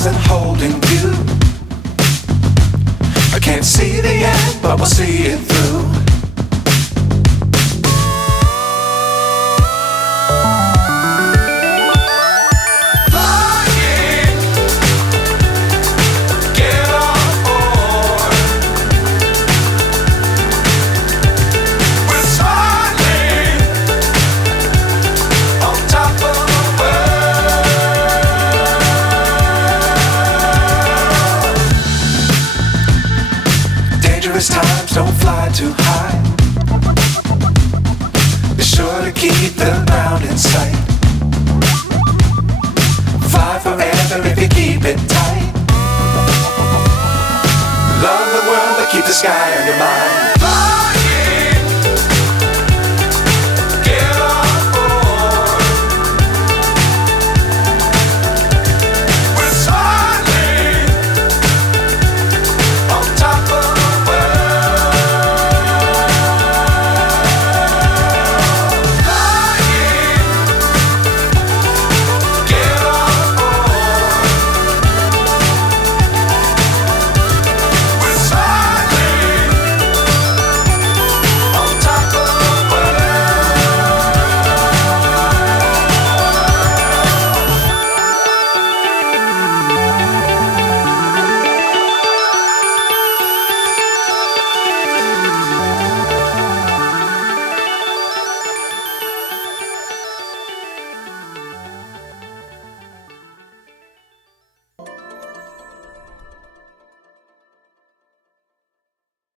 stars and holding you. I can't see the end, but we'll see it through. Times don't fly too high. Be sure to keep the ground in sight. Fly forever if you keep it tight. Love the world but keep the sky on your mind.